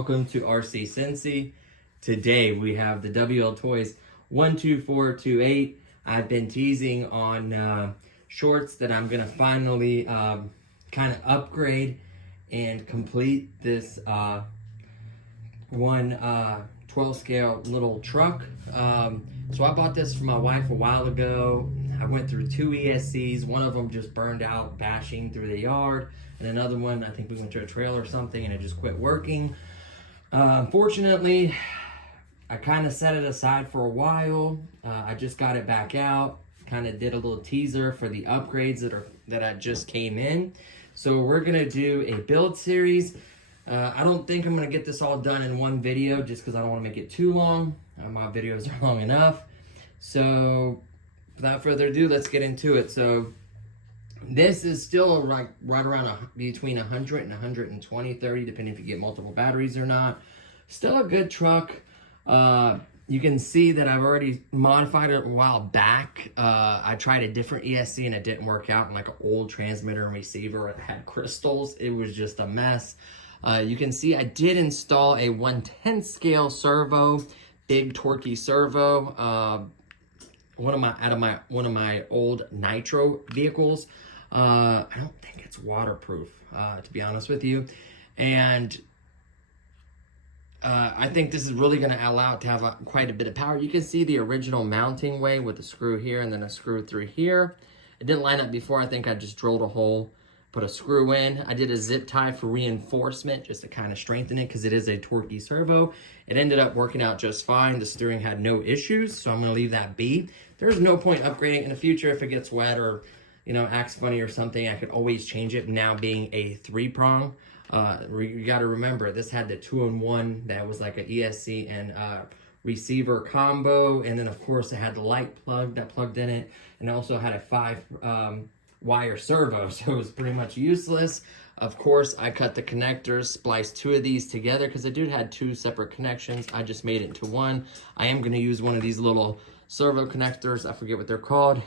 welcome to RC Cincy. Today we have the WL Toys 12428. I've been teasing on shorts that I'm gonna finally kind of upgrade and complete this 12 scale little truck. So I bought this for my wife a while ago. I went through 2 ESCs. One of them just burned out bashing through the yard, and another one, I think we went to a trail or something and it just quit working. Unfortunately, I kind of set it aside for a while. I just got it back out, kind of did a little teaser for the upgrades that I just came in. So we're gonna do a build series. I don't think I'm gonna get this all done in one video just because I don't want to make it too long. My videos are long enough. So without further ado, let's get into it. So this is still right around between 100 and 120, 30, depending if you get multiple batteries or not. Still a good truck. You can see that I've already modified it a while back. I tried a different ESC and it didn't work out, in like an old transmitter and receiver. It had crystals. It was just a mess. You can see I did install a 1/10 scale servo, big torquey servo. One of my old nitro vehicles. I don't think it's waterproof, to be honest with you. And I think this is really going to allow it to have quite a bit of power. You can see the original mounting way with the screw here and then a screw through here. It didn't line up before. I think I just drilled a hole, put a screw in. I did a zip tie for reinforcement just to kind of strengthen it because it is a torquey servo. It ended up working out just fine. The steering had no issues, so I'm going to leave that be. There's no point upgrading in the future if it gets wet or, you know, acts funny or something. I could always change it. Now being a 3-prong, you got to remember this had the 2-in-1 that was like an ESC and receiver combo, and then of course it had the light plug that plugged in it, and it also had a 5 wire servo, so it was pretty much useless. Of course, I cut the connectors, spliced 2 of these together because the dude had 2 separate connections. I just made it into one. I am going to use one of these little servo connectors, I forget what they're called,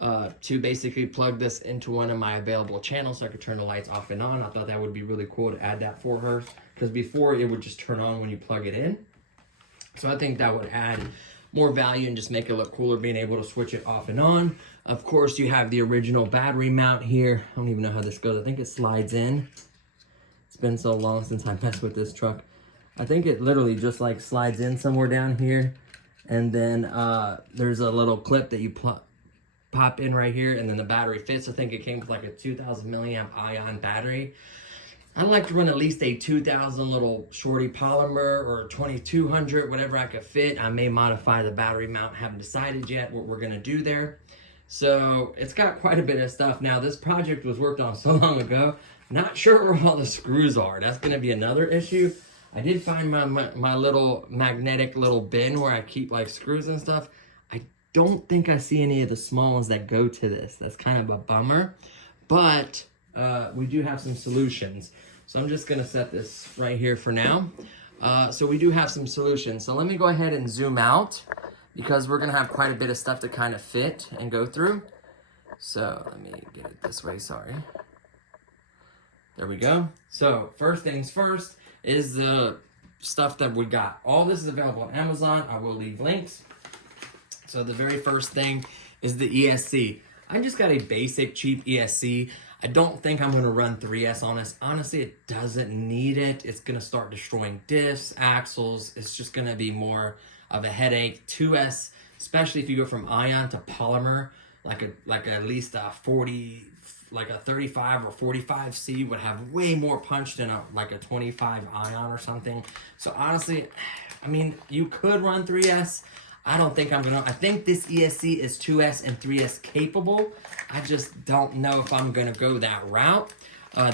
to basically plug this into one of my available channels so I could turn the lights off and on. I thought that would be really cool to add that for her because before it would just turn on when you plug it in. So I think that would add more value and just make it look cooler being able to switch it off and on. Of course, you have the original battery mount here. I don't even know how this goes. I think it slides in. It's been so long since I messed with this truck. I think it literally just like slides in somewhere down here. And then there's a little clip that you pop in right here, and then the battery fits. I think it came with like a 2000 milliamp ion battery. I'd like to run at least a 2000 little shorty polymer or a 2200, whatever I could fit. I may modify the battery mount. Haven't decided yet what we're gonna do there. So it's got quite a bit of stuff. Now this project was worked on so long ago, not sure where all the screws are. That's gonna be another issue. I did find my little magnetic little bin where I keep like screws and stuff. I don't think I see any of the small ones that go to this. That's kind of a bummer, but we do have some solutions. So I'm just gonna set this right here for now. So we do have some solutions. So let me go ahead and zoom out because we're gonna have quite a bit of stuff to kind of fit and go through. So let me get it this way, sorry. There we go. So first things first is the stuff that we got. All this is available on Amazon. I will leave links. So the very first thing is the ESC. I just got a basic cheap ESC. I don't think I'm gonna run 3S on this. Honestly, it doesn't need it. It's gonna start destroying diffs, axles. It's just gonna be more of a headache. 2S, especially if you go from ion to polymer, like at least a 40, like a 35 or 45C would have way more punch than like a 25 ion or something. So honestly, I mean, you could run 3S. I don't think I'm gonna. I think this ESC is 2S and 3S capable. I just don't know if I'm gonna go that route.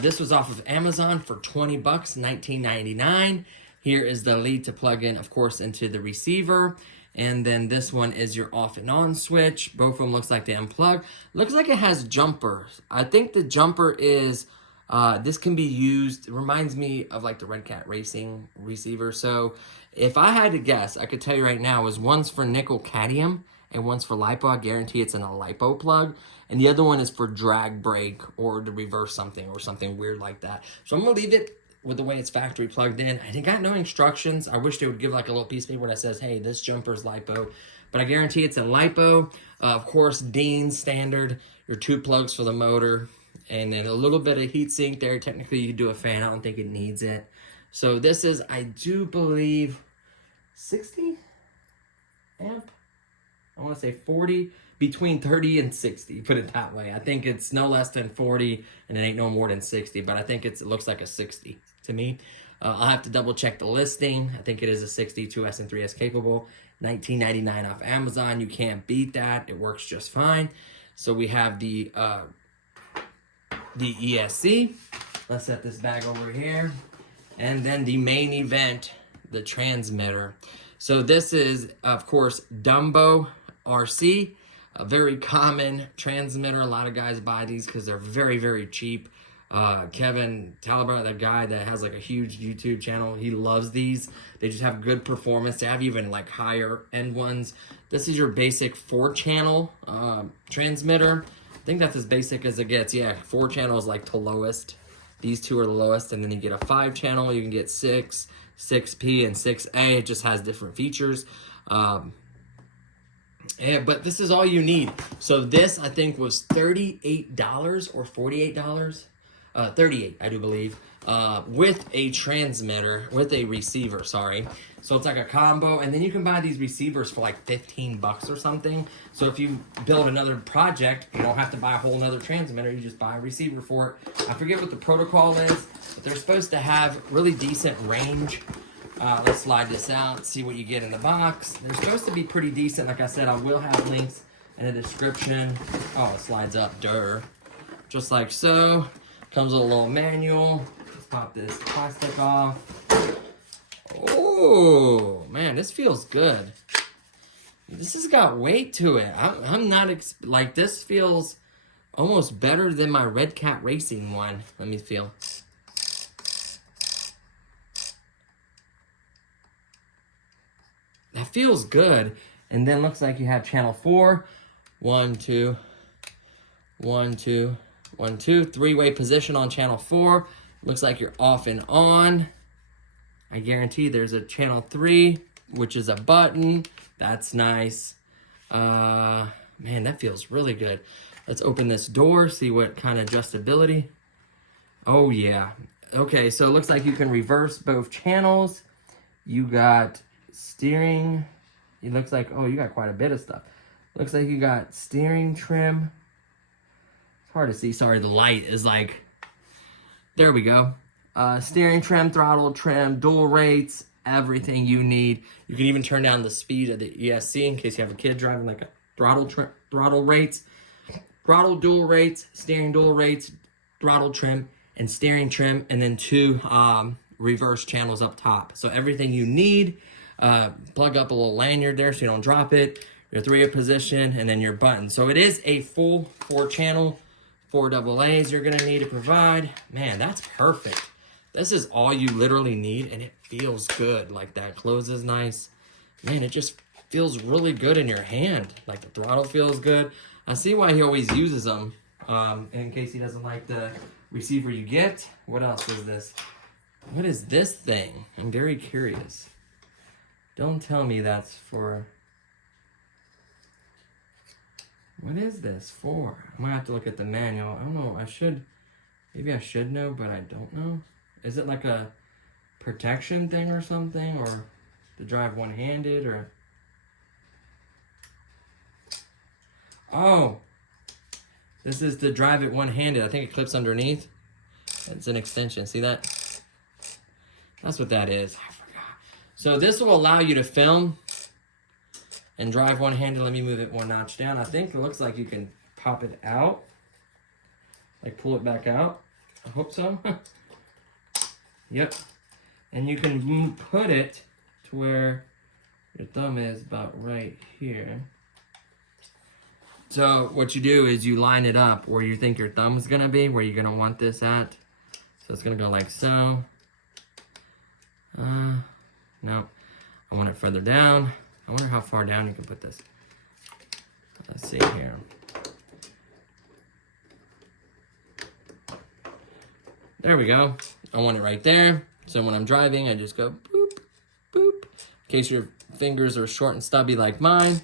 This was off of Amazon for 20 bucks, $19.99. Here is the lead to plug in, of course, into the receiver. And then this one is your off and on switch. Both of them looks like they unplug. Looks like it has jumpers. I think the jumper is, this can be used, it reminds me of like the Red Cat Racing receiver. So if I had to guess, I could tell you right now is one's for nickel cadmium and one's for LiPo. I guarantee it's in a LiPo plug. And the other one is for drag brake or to reverse something or something weird like that. So I'm gonna leave it with the way it's factory plugged in. I got no instructions. I wish they would give like a little piece of paper that says, hey, this jumper's LiPo. But I guarantee it's a LiPo. Of course, Dean's standard, your 2 plugs for the motor, and then a little bit of heat sink there. Technically, you could do a fan. I don't think it needs it. So this is, I do believe, 60 amp? I want to say 40, between 30 and 60, put it that way. I think it's no less than 40, and it ain't no more than 60, but I think it looks like a 60 to me. I'll have to double check the listing. I think it is a 60, 2S and 3S capable. $19.99 off Amazon. You can't beat that. It works just fine. So we have the ESC. Let's set this bag over here. And then the main event, the transmitter. So this is, of course, Dumbo RC, a very common transmitter. A lot of guys buy these because they're very, very cheap. Kevin Talbot, the guy that has like a huge YouTube channel, he loves these. They just have good performance. They have even like higher end ones. This is your basic 4-channel transmitter. I think that's as basic as it gets. Yeah, 4 channels like the lowest. These 2 are the lowest, and then you get a 5-channel. You can get 6, 6P, and 6A. It just has different features. Yeah, but this is all you need. So this, I think, was $38 or $48. 38, I do believe, with a transmitter, with a receiver, sorry. So it's like a combo, and then you can buy these receivers for like 15 bucks or something. So if you build another project, you don't have to buy a whole nother transmitter, you just buy a receiver for it. I forget what the protocol is, but they're supposed to have really decent range. Let's slide this out, see what you get in the box. They're supposed to be pretty decent. Like I said, I will have links in the description. Oh, it slides up, just like so. Comes with a little manual. Let's pop this plastic off. Oh, man, this feels good. This has got weight to it. I'm not, like, this feels almost better than my Red Cat Racing one. Let me feel. That feels good. And then looks like you have channel 4. 1, 2, 1, 2. 1, 2, 3-way position on channel 4. Looks like you're off and on. I guarantee there's a channel 3, which is a button. That's nice. Man, that feels really good. Let's open this door, see what kind of adjustability. Oh, yeah. Okay, so it looks like you can reverse both channels. You got steering. It looks like, oh, you got quite a bit of stuff. Looks like you got steering trim. Hard to see. Sorry, the light is like, there we go. Steering trim, throttle trim, dual rates, everything you need. You can even turn down the speed of the ESC in case you have a kid driving, like a throttle rates, throttle dual rates, steering dual rates, throttle trim, and steering trim, and then 2 reverse channels up top. So everything you need. Plug up a little lanyard there so you don't drop it. Your 3-way position, and then your button. So it is a full 4-channel. 4 AA's you're going to need to provide. Man, that's perfect. This is all you literally need, and it feels good. Like, that closes nice. Man, it just feels really good in your hand. Like, the throttle feels good. I see why he always uses them, in case he doesn't like the receiver you get. What else is this? What is this thing? I'm very curious. Don't tell me that's for... What is this for? I'm gonna have to look at the manual. I don't know. Maybe I should know, but I don't know. Is it like a protection thing or something? Or to drive one-handed or? Oh, this is to drive it one-handed. I think it clips underneath. It's an extension. See that? That's what that is. I forgot. So this will allow you to film and drive one-handed. Let me move it 1 notch down. I think it looks like you can pop it out. Like pull it back out. I hope so. Yep. And you can put it to where your thumb is about right here. So what you do is you line it up where you think your thumb's gonna be, where you're gonna want this at. So it's gonna go like so. No, I want it further down. I wonder how far down you can put this. Let's see here. There we go. I want it right there. So when I'm driving, I just go boop, boop. In case your fingers are short and stubby like mine.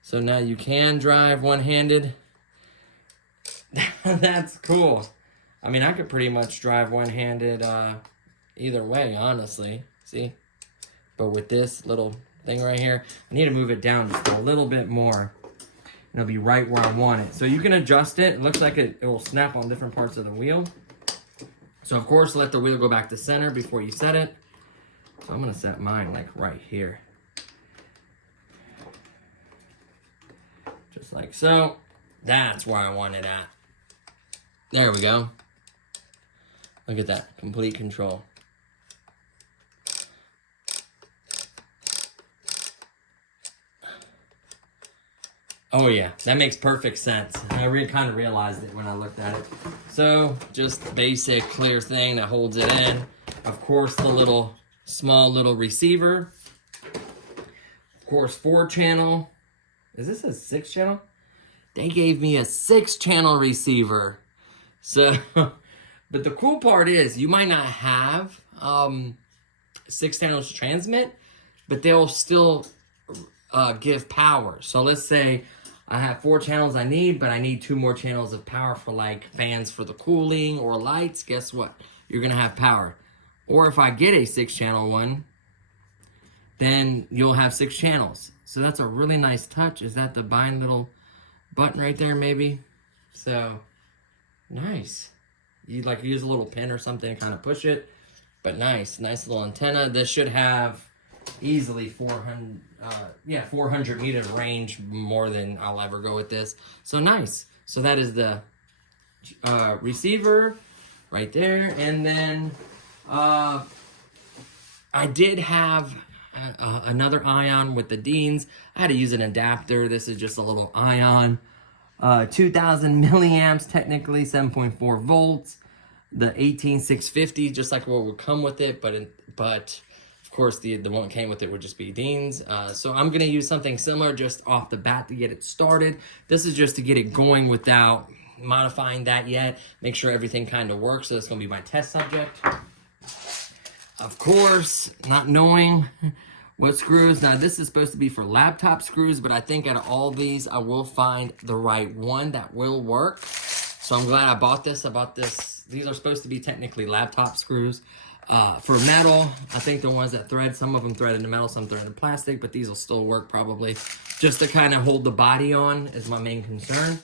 So now you can drive one-handed. That's cool. I mean, I could pretty much drive one-handed either way, honestly. See? But with this little thing right here, I need to move it down just a little bit more. And it'll be right where I want it. So you can adjust it. It looks like it will snap on different parts of the wheel. So of course, let the wheel go back to center before you set it. So I'm gonna set mine like right here. Just like so. That's where I want it at. There we go. Look at that, complete control. Oh yeah, that makes perfect sense. I kind of realized it when I looked at it. So, just basic clear thing that holds it in. Of course, the small little receiver. Of course, 4-channel. Is this a 6-channel? They gave me a 6-channel receiver. So, but the cool part is you might not have 6 channels to transmit, but they'll still give power. So let's say I have 4 channels I need, but I need 2 more channels of power for like fans for the cooling or lights. Guess what? You're gonna have power. Or if I get a 6-channel one, then you'll have 6 channels. So that's a really nice touch. Is that the bind little button right there maybe? So nice. You like use a little pin or something, kind of push it, but nice little antenna. This should have easily 400 meters range, more than I'll ever go with this. So nice. So that is the receiver right there. And then I did have another ion with the Deans. I had to use an adapter. This is just a little ion. 2000 milliamps, technically 7.4 volts. The 18650, just like what would come with it, but of course the one that came with it would just be Dean's. So I'm gonna use something similar just off the bat to get it started. This is just to get it going without modifying that yet. Make sure everything kind of works. So it's gonna be my test subject. Of course, not knowing what screws. Now this is supposed to be for laptop screws, but I think out of all these, I will find the right one that will work. So I'm glad I bought this. These are supposed to be technically laptop screws. For metal, I think the ones that thread, some of them thread into metal, some thread in plastic, but these will still work probably. Just to kind of hold the body on is my main concern.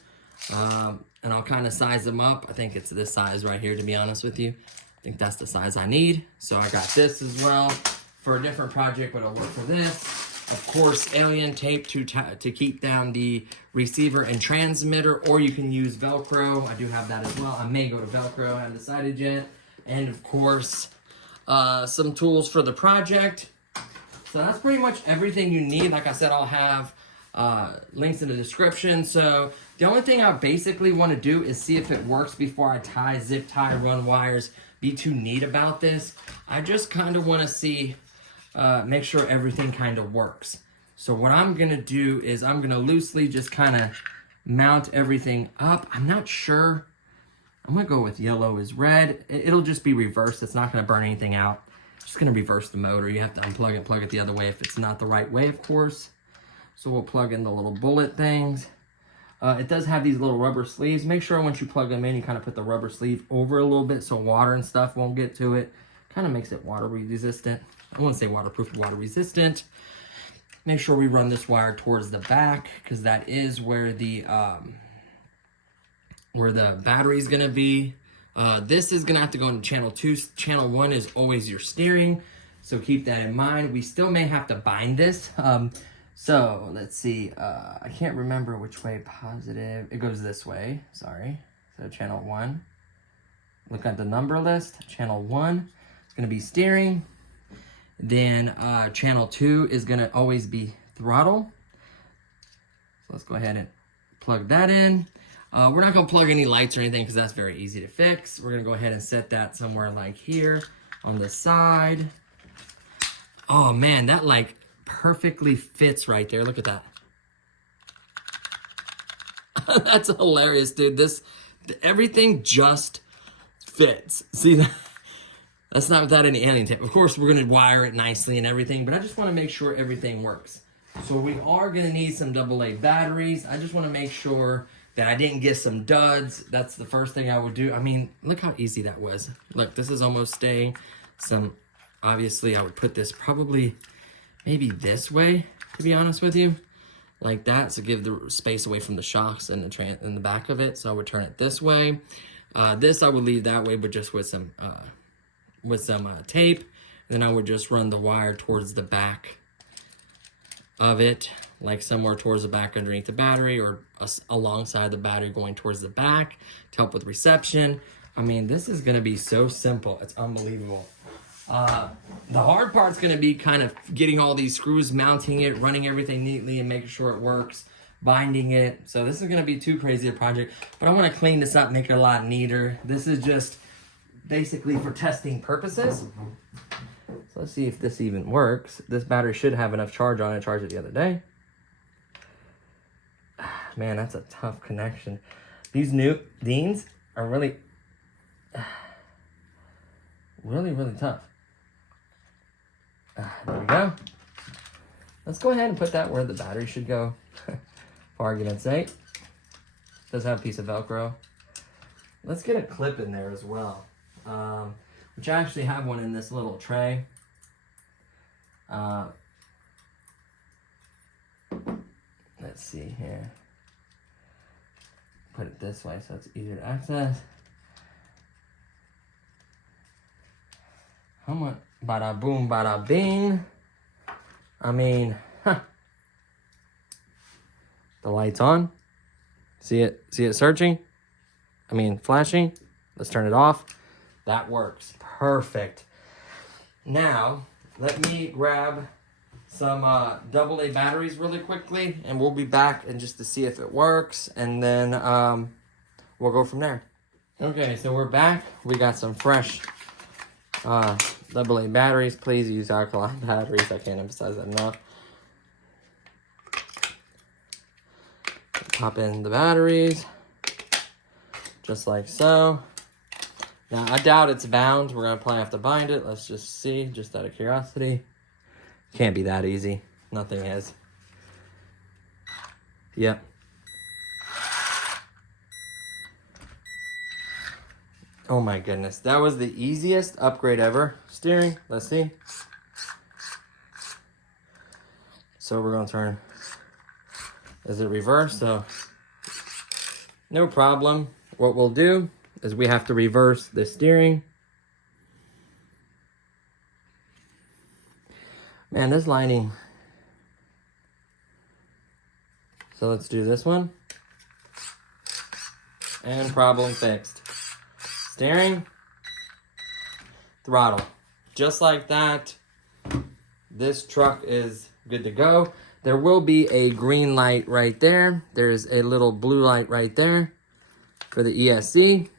And I'll kind of size them up. I think it's this size right here, to be honest with you. I think that's the size I need. So I got this as well for a different project, but it'll work for this. Of course, alien tape to keep down the receiver and transmitter, or you can use Velcro. I do have that as well. I may go to Velcro, I haven't decided yet. And of course, some tools for the project. So that's pretty much everything you need. Like I said, I'll have links in the description. So the only thing I basically want to do is see if it works before I zip tie, run wires, be too neat about this. I just kind of want to see, make sure everything kind of works. So what I'm going to do is I'm going to loosely just kind of mount everything up. I'm not sure. I'm going to go with yellow is red. It'll just be reversed. It's not going to burn anything out. Just going to reverse the motor. You have to unplug it, plug it the other way if it's not the right way, of course. So we'll plug in the little bullet things. It does have these little rubber sleeves. Make sure once you plug them in, you kind of put the rubber sleeve over a little bit so water and stuff won't get to it. Kind of makes it water resistant. I wouldn't say waterproof, water resistant. Make sure we run this wire towards the back because that is where the battery is going to be. This is going to have to go into channel 2. Channel 1 is always your steering, so keep that in mind. We still may have to bind this. So let's see. I can't remember which way positive. It goes this way. Sorry. So channel 1. Look at the number list. Channel 1 is going to be steering. Then channel 2 is going to always be throttle. So let's go ahead and plug that in. We're not going to plug any lights or anything because that's very easy to fix. We're going to go ahead and set that somewhere like here on the side. Oh man, that like perfectly fits right there. Look at that. That's hilarious, dude. Everything just fits. See that? That's not without any alien tape. Of course, we're going to wire it nicely and everything, but I just want to make sure everything works. So we are going to need some AA batteries. I just want to make sure that I didn't get some duds. That's the first thing I would do. I mean, look how easy that was. Look, this is almost staying. Obviously, I would put this probably maybe this way, to be honest with you. Like that, so give the space away from the shocks and the back of it. So I would turn it this way. This I would leave that way, but just with some tape. Then I would just run the wire towards the back of it, like somewhere towards the back underneath the battery, or alongside the battery going towards the back to help with reception. I mean, this is gonna be so simple. It's unbelievable. The hard part's gonna be kind of getting all these screws, mounting it, running everything neatly and making sure it works, binding it. So this is gonna be too crazy a project, but I wanna clean this up, make it a lot neater. This is just basically for testing purposes. So let's see if this even works. This battery should have enough charge on it. I charged it the other day. Man, that's a tough connection. These Deans are really tough. There we go. Let's go ahead and put that where the battery should go, for argument's sake. Does have a piece of Velcro. Let's get a clip in there as well, which I actually have one in this little tray. Let's see here. Put it this way so it's easier to access. How much? Bada boom, bada bing. I mean, huh. The light's on. See it searching? I mean, flashing. Let's turn it off. That works. Perfect. Now, let me grab some AA batteries really quickly, and we'll be back and just to see if it works, and then we'll go from there. Okay, so we're back. We got some fresh AA batteries. Please use alkaline batteries. I can't emphasize that enough. Pop in the batteries, just like so. Now, I doubt it's bound. We're going to probably have to bind it. Let's just see, just out of curiosity. Can't be that easy. Nothing is. Yep. Oh my goodness. That was the easiest upgrade ever. Steering, let's see. So we're going to turn. Is it reversed? So, no problem. What we'll do is we have to reverse the steering. Man, this lining. So let's do this one. And problem fixed. Steering. Throttle. Just like that. This truck is good to go. There will be a green light right there. There's a little blue light right there for the ESC.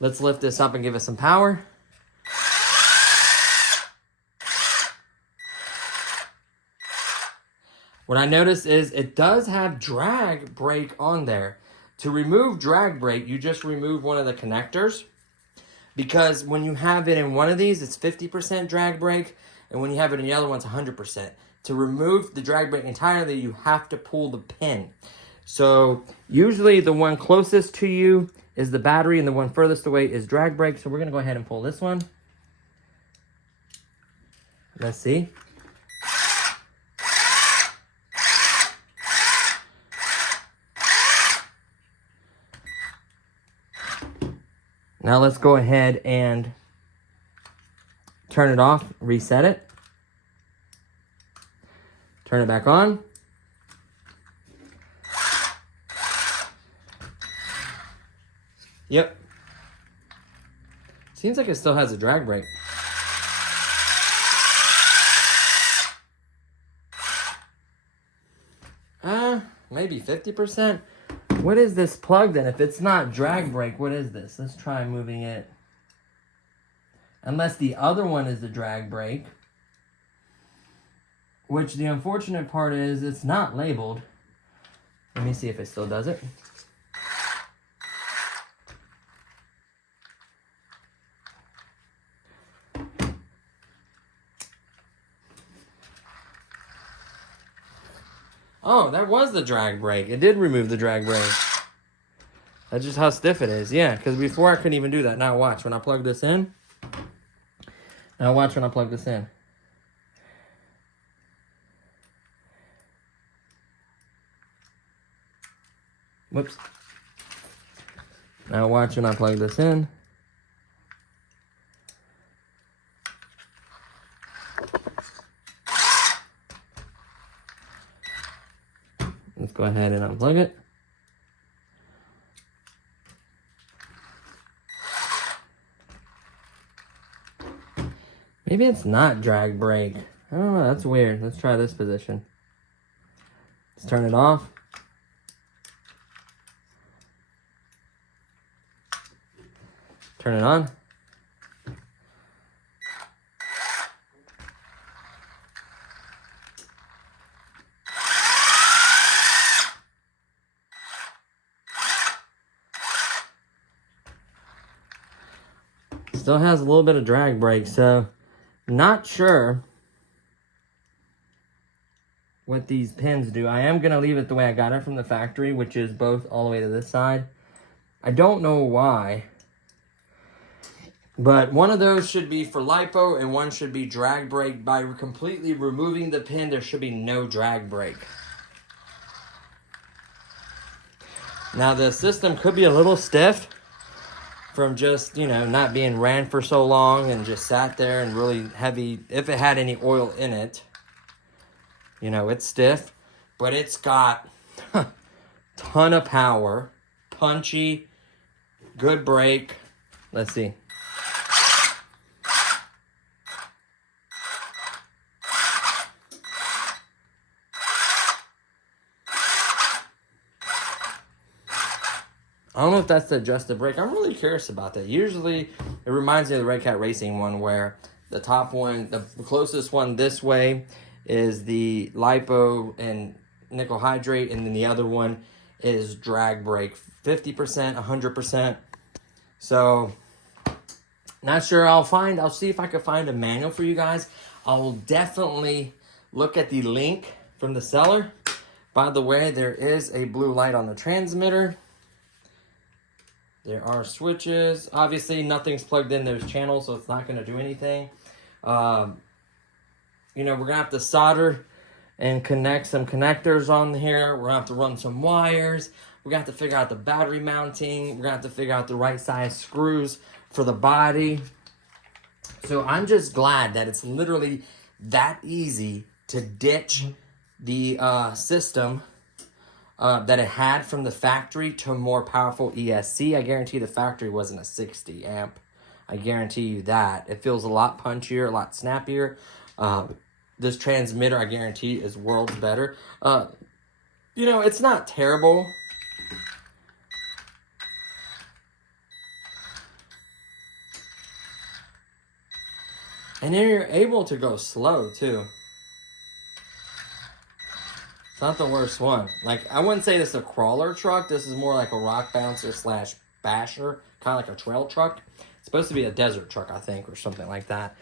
Let's lift this up and give it some power. What I noticed is it does have drag brake on there. To remove drag brake, you just remove one of the connectors, because when you have it in one of these, it's 50% drag brake, and when you have it in the other one, it's 100%. To remove the drag brake entirely, you have to pull the pin. So usually the one closest to you is the battery, and the one furthest away is drag brake. So we're gonna go ahead and pull this one. Let's see. Now let's go ahead and turn it off, reset it. Turn it back on. Yep. Seems like it still has a drag brake. Maybe 50%. What is this plug then? If it's not drag brake, what is this? Let's try moving it. Unless the other one is the drag brake. Which the unfortunate part is it's not labeled. Let me see if it still does it. Oh, that was the drag brake. It did remove the drag brake. That's just how stiff it is. Yeah, because before I couldn't even do that. Now watch when I plug this in. Now watch when I plug this in. Whoops. Now watch when I plug this in. Let's go ahead and unplug it. Maybe it's not drag brake. I don't know, that's weird. Let's try this position. Let's turn it off. Turn it on. Still has a little bit of drag brake, so not sure what these pins do. I am going to leave it the way I got it from the factory, which is both all the way to this side. I don't know why, but one of those should be for lipo and one should be drag brake. By completely removing the pin, there should be no drag brake. Now the system could be a little stiff from just, you know, not being ran for so long and just sat there and really heavy. If it had any oil in it, you know, it's stiff, but it's got a ton of power, punchy, good brake. Let's see. I don't know if that's the adjusted brake. I'm really curious about that. Usually, it reminds me of the Red Cat Racing one where the top one, the closest one this way is the lipo and nickel hydrate, and then the other one is drag brake, 50%, 100%. So, not sure. I'll see if I can find a manual for you guys. I will definitely look at the link from the seller. By the way, there is a blue light on the transmitter. There are switches. Obviously, nothing's plugged in those channels, so it's not going to do anything. You know, we're going to have to solder and connect some connectors on here. We're going to have to run some wires. We're going to have to figure out the battery mounting. We're going to have to figure out the right size screws for the body. So I'm just glad that it's literally that easy to ditch the system that it had from the factory to a more powerful ESC. I guarantee the factory wasn't a 60 amp. I guarantee you that. It feels a lot punchier, a lot snappier. This transmitter, I guarantee, is worlds better. You know, it's not terrible. And then you're able to go slow, too. It's not the worst one. Like, I wouldn't say this is a crawler truck. This is more like a rock bouncer slash basher. Kind of like a trail truck. It's supposed to be a desert truck, I think, or something like that.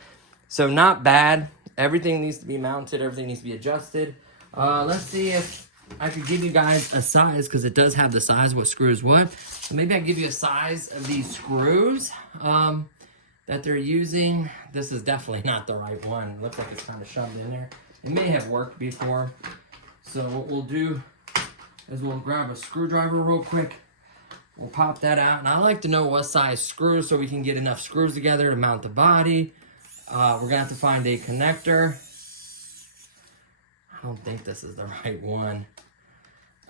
So, not bad. Everything needs to be mounted. Everything needs to be adjusted. Let's see if I could give you guys a size, because it does have the size what screws what. So maybe I can give you a size of these screws that they're using. This is definitely not the right one. It looks like it's kind of shoved in there. It may have worked before. So what we'll do is we'll grab a screwdriver real quick. We'll pop that out. And I like to know what size screws so we can get enough screws together to mount the body. We're going to have to find a connector. I don't think this is the right one.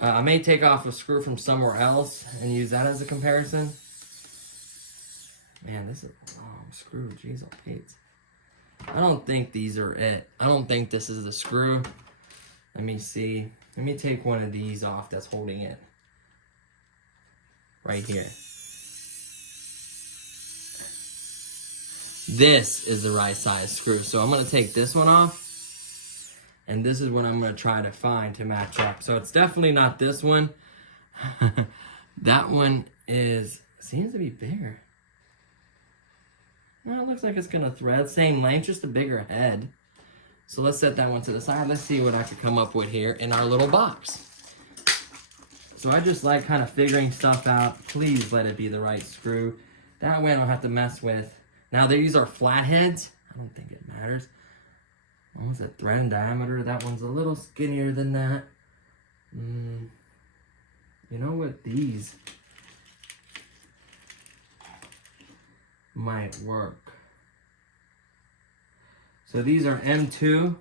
I may take off a screw from somewhere else and use that as a comparison. Man, this is a long screw. Jeez, Pete. I don't think these are it. I don't think this is the screw. Let me see. Let me take one of these off that's holding it. Right here. This is the right size screw. So I'm going to take this one off. And this is what I'm going to try to find to match up. So it's definitely not this one. That one seems to be bigger. No, it looks like it's going to thread. Same length, just a bigger head. So let's set that one to the side. Let's see what I could come up with here in our little box. So I just like kind of figuring stuff out. Please let it be the right screw. That way I don't have to mess with. Now these are flatheads. I don't think it matters. What was it? Thread in diameter. That one's a little skinnier than that. You know what? These might work. So these are M2.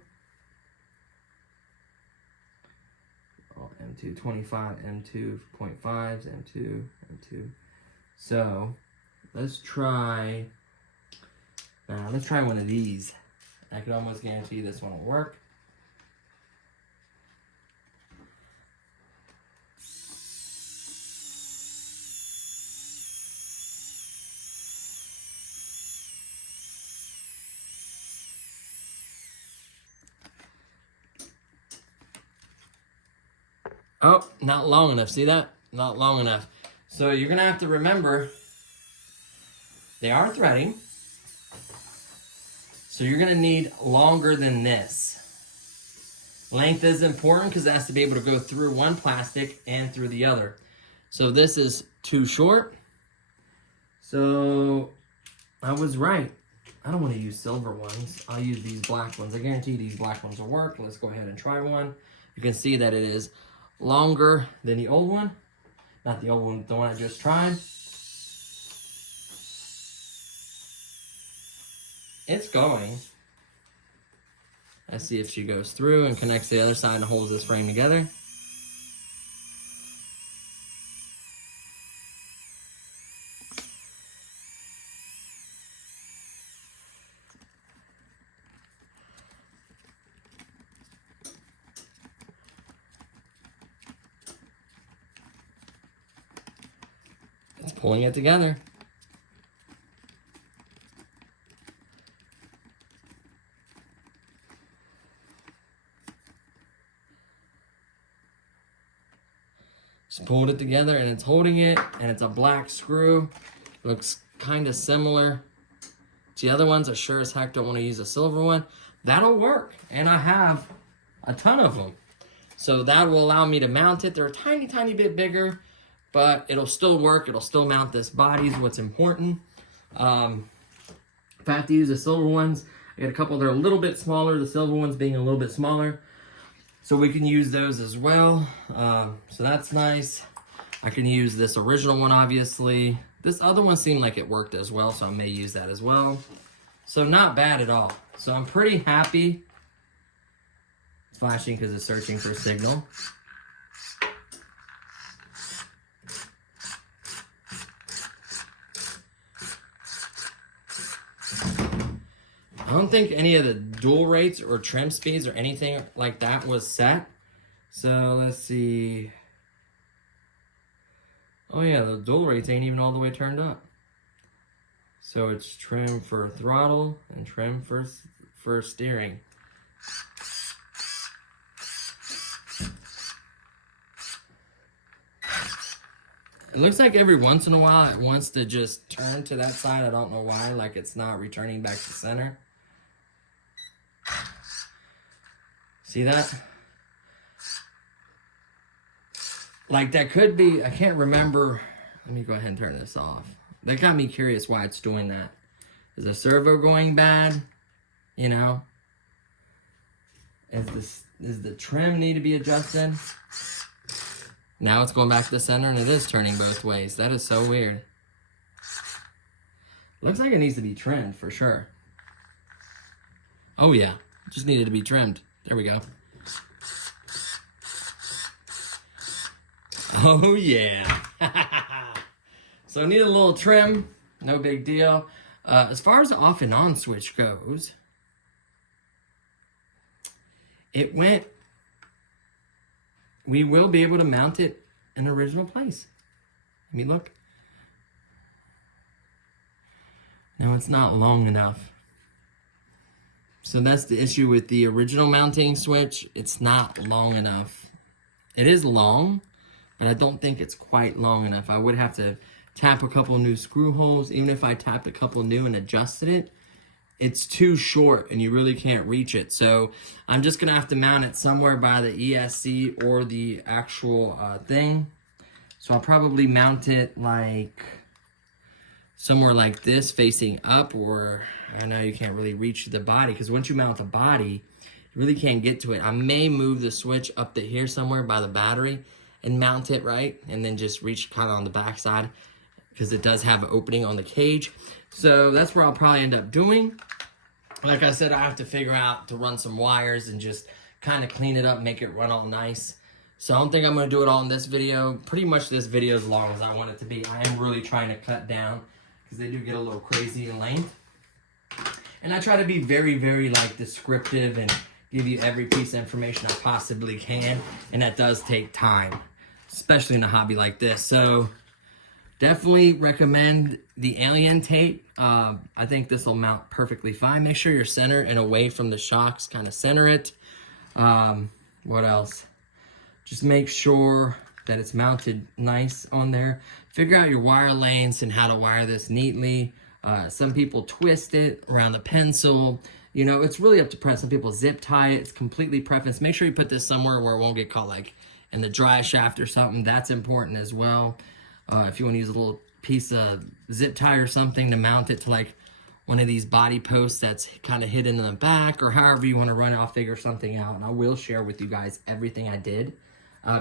Oh, M2 25, M2.5s, M2. So let's try one of these. I can almost guarantee this one will work. Oh, not long enough. See that? Not long enough. So you're going to have to remember, they are threading. So you're going to need longer than this. Length is important because it has to be able to go through one plastic and through the other. So this is too short. So I was right. I don't want to use silver ones. I'll use these black ones. I guarantee these black ones will work. Let's go ahead and try one. You can see that it is longer than the old one. Not the old one, the one I just tried. It's going. Let's see if she goes through and connects to the other side and holds this frame together. It's pulling it together. Just pulled it together and it's holding it, and it's a black screw. Looks kind of similar to the other ones. I sure as heck don't want to use a silver one. That'll work, and I have a ton of them. So that will allow me to mount it. They're a tiny, tiny bit bigger, but it'll still work. It'll still mount this body is what's important. If I have to use the silver ones, I got a couple that are a little bit smaller, the silver ones being a little bit smaller. So we can use those as well. So that's nice. I can use this original one, obviously. This other one seemed like it worked as well, so I may use that as well. So not bad at all. So I'm pretty happy. It's flashing because it's searching for a signal. I don't think any of the dual rates or trim speeds or anything like that was set. So let's see. Oh yeah, the dual rates ain't even all the way turned up. So it's trim for throttle and trim for steering. It looks like every once in a while it wants to just turn to that side. I don't know why, like it's not returning back to center. See that? Like that could be, I can't remember. Let me go ahead and turn this off. That got me curious why it's doing that. Is the servo going bad? You know? Is the trim need to be adjusted? Now it's going back to the center and it is turning both ways. That is so weird. Looks like it needs to be trimmed for sure. Oh yeah, just needed to be trimmed. There we go. Oh yeah. So I need a little trim, no big deal. As far as the off and on switch goes, it went, we will be able to mount it in original place. Let me look. Now it's not long enough. So that's the issue with the original mounting switch. It's not long enough. It is long, but I don't think it's quite long enough. I would have to tap a couple new screw holes. Even if I tapped a couple new and adjusted it, it's too short and you really can't reach it. So I'm just gonna have to mount it somewhere by the ESC or the actual thing. So I'll probably mount it like somewhere like this facing up, or I know you can't really reach the body because once you mount the body, you really can't get to it. I may move the switch up to here somewhere by the battery and mount it right, and then just reach kind of on the back side because it does have an opening on the cage. So that's where I'll probably end up doing. Like I said, I have to figure out to run some wires and just kind of clean it up, make it run all nice. So I don't think I'm going to do it all in this video. Pretty much this video as long as I want it to be. I am really trying to cut down because they do get a little crazy in length. And I try to be very, very like descriptive and give you every piece of information I possibly can. And that does take time, especially in a hobby like this. So definitely recommend the alien tape. I think this will mount perfectly fine. Make sure you're centered and away from the shocks, kind of center it. What else? Just make sure that it's mounted nice on there. Figure out your wire lengths and how to wire this neatly. Some people twist it around the pencil. You know, it's really up to preference. Some people zip tie it. It's completely preference. Make sure you put this somewhere where it won't get caught like in the dry shaft or something. That's important as well. If you want to use a little piece of zip tie or something to mount it to like one of these body posts that's kind of hidden in the back, or however you want to run it, I'll figure something out. And I will share with you guys everything I did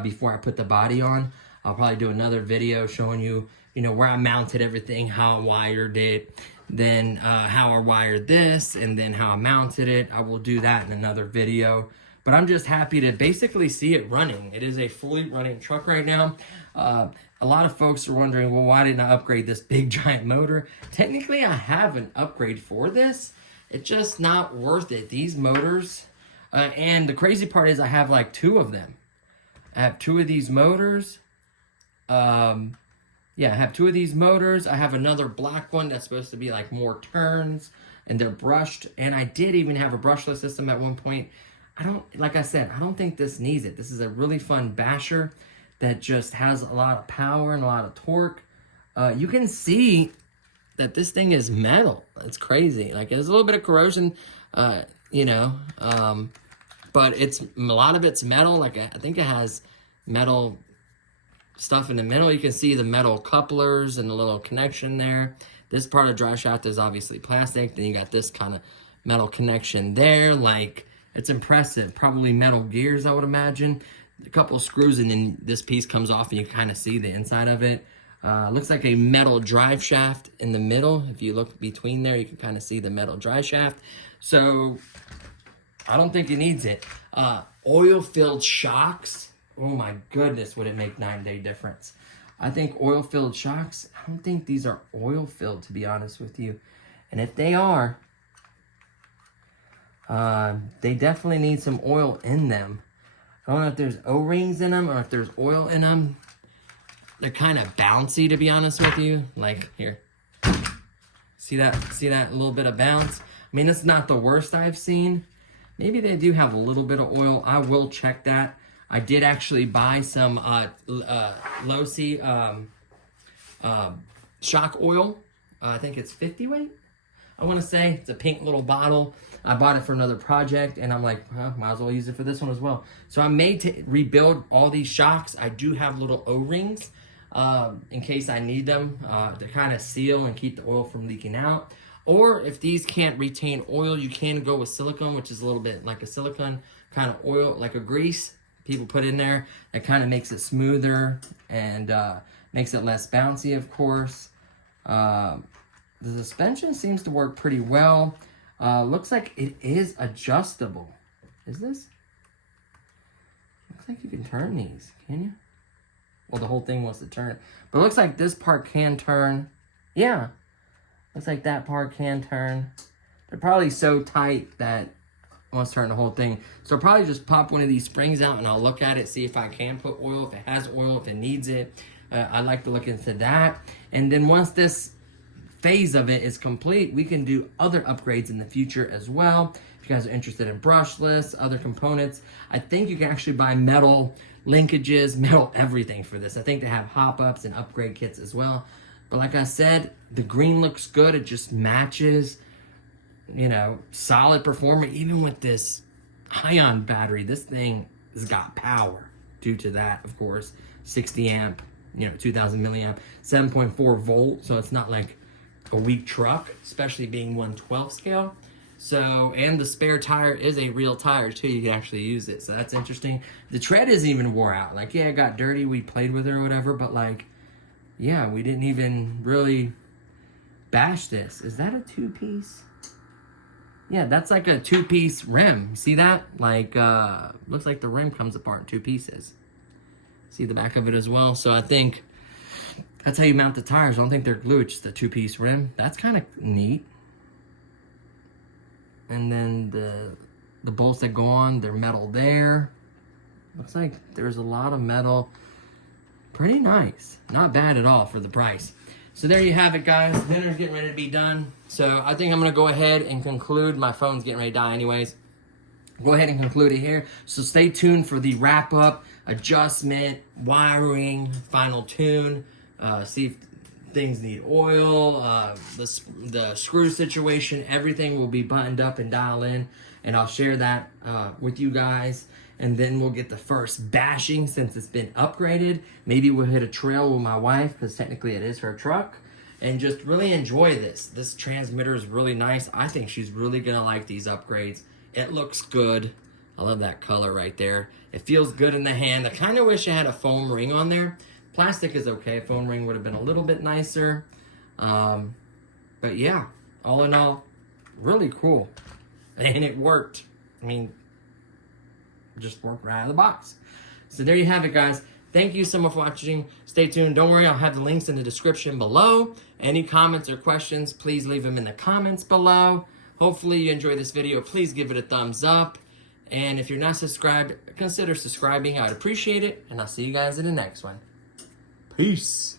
before I put the body on. I'll probably do another video showing you, you know, where I mounted everything, how I wired it, then how I wired this, and then how I mounted it. I will do that in another video. But I'm just happy to basically see it running. It is a fully running truck right now. A lot of folks are wondering, well, why didn't I upgrade this big giant motor? Technically, I have an upgrade for this. It's just not worth it. These motors, and the crazy part is I have like 2 of them. I have 2 of these motors. Yeah, I have 2 of these motors. I have another black one that's supposed to be like more turns, and they're brushed. And I did even have a brushless system at one point. Like I said, I don't think this needs it. This is a really fun basher that just has a lot of power and a lot of torque. You can see that this thing is metal. It's crazy. Like, there's a little bit of corrosion, you know, but a lot of it's metal. Like, I think it has metal stuff in the middle. You can see the metal couplers and the little connection there. This part of dry shaft is obviously plastic. Then you got this kind of metal connection there. Like, it's impressive. Probably metal gears, I would imagine. A couple of screws, and then this piece comes off and you kind of see the inside of it. Looks like a metal drive shaft in the middle. If you look between there, you can kind of see the metal drive shaft. So I don't think it needs it. Oil-filled shocks. Oh my goodness, would it make 9-day difference. I think oil-filled shocks, I don't think these are oil-filled, to be honest with you. And if they are, they definitely need some oil in them. I don't know if there's O-rings in them or if there's oil in them. They're kind of bouncy, to be honest with you. Like, here. See that? See that little bit of bounce? I mean, it's not the worst I've seen. Maybe they do have a little bit of oil. I will check that. I did actually buy some low-C shock oil. I think it's 50 weight. I want to say it's a pink little bottle. I bought it for another project, and I'm like, well, might as well use it for this one as well. So I'm made to rebuild all these shocks. I do have little O-rings in case I need them to kind of seal and keep the oil from leaking out. Or if these can't retain oil, you can go with silicone, which is a little bit like a silicone kind of oil, like a grease people put in there. That kind of makes it smoother and makes it less bouncy, of course. The suspension seems to work pretty well. Looks like it is adjustable. Is this? Looks like you can turn these, can you? Well, the whole thing wants to turn. But it looks like this part can turn. Yeah. Looks like that part can turn. They're probably so tight that it wants to turn the whole thing. So I'll probably just pop one of these springs out and I'll look at it, see if I can put oil, if it has oil, if it needs it. I'd like to look into that. And then once this phase of it is complete, we can do other upgrades in the future as well. If you guys are interested in brushless, other components, I think you can actually buy metal linkages, metal everything for this. I think they have hop-ups and upgrade kits as well. But like I said, the green looks good. It just matches. you know, solid performer. Even with this ion battery, this thing has got power due to that, of course. 60 amp, you know, 2000 milliamp, 7.4 volt. So it's not like a weak truck, especially being 1/12 scale. So, and the spare tire is a real tire too. You can actually use it. So that's interesting. The tread isn't even wore out. Like, yeah, it got dirty. We played with it or whatever, but like, yeah, we didn't even really bash this. Is that a 2-piece? Yeah, that's like a 2-piece rim. See that? Like, looks like the rim comes apart in 2 pieces. See the back of it as well. So I think that's how you mount the tires. I don't think they're glued, just a 2-piece rim. That's kind of neat. And then the bolts that go on, they're metal there. Looks like there's a lot of metal. Pretty nice. Not bad at all for the price. So there you have it, guys. Dinner's getting ready to be done. So I think I'm going to go ahead and conclude. My phone's getting ready to die anyways. Go ahead and conclude it here. So stay tuned for the wrap-up, adjustment, wiring, final tune. See if things need oil, the screw situation. Everything will be buttoned up and dialed in. And I'll share that with you guys. And then we'll get the first bashing since it's been upgraded. Maybe we'll hit a trail with my wife because technically it is her truck. And just really enjoy this. This transmitter is really nice. I think she's really going to like these upgrades. It looks good. I love that color right there. It feels good in the hand. I kind of wish I had a foam ring on there. Plastic is okay. A foam ring would have been a little bit nicer. But yeah, all in all, really cool. And it worked. I mean, just worked right out of the box. So there you have it, guys. Thank you so much for watching. Stay tuned. Don't worry, I'll have the links in the description below. Any comments or questions, please leave them in the comments below. Hopefully you enjoyed this video. Please give it a thumbs up. And if you're not subscribed, consider subscribing. I would appreciate it. And I'll see you guys in the next one. Peace.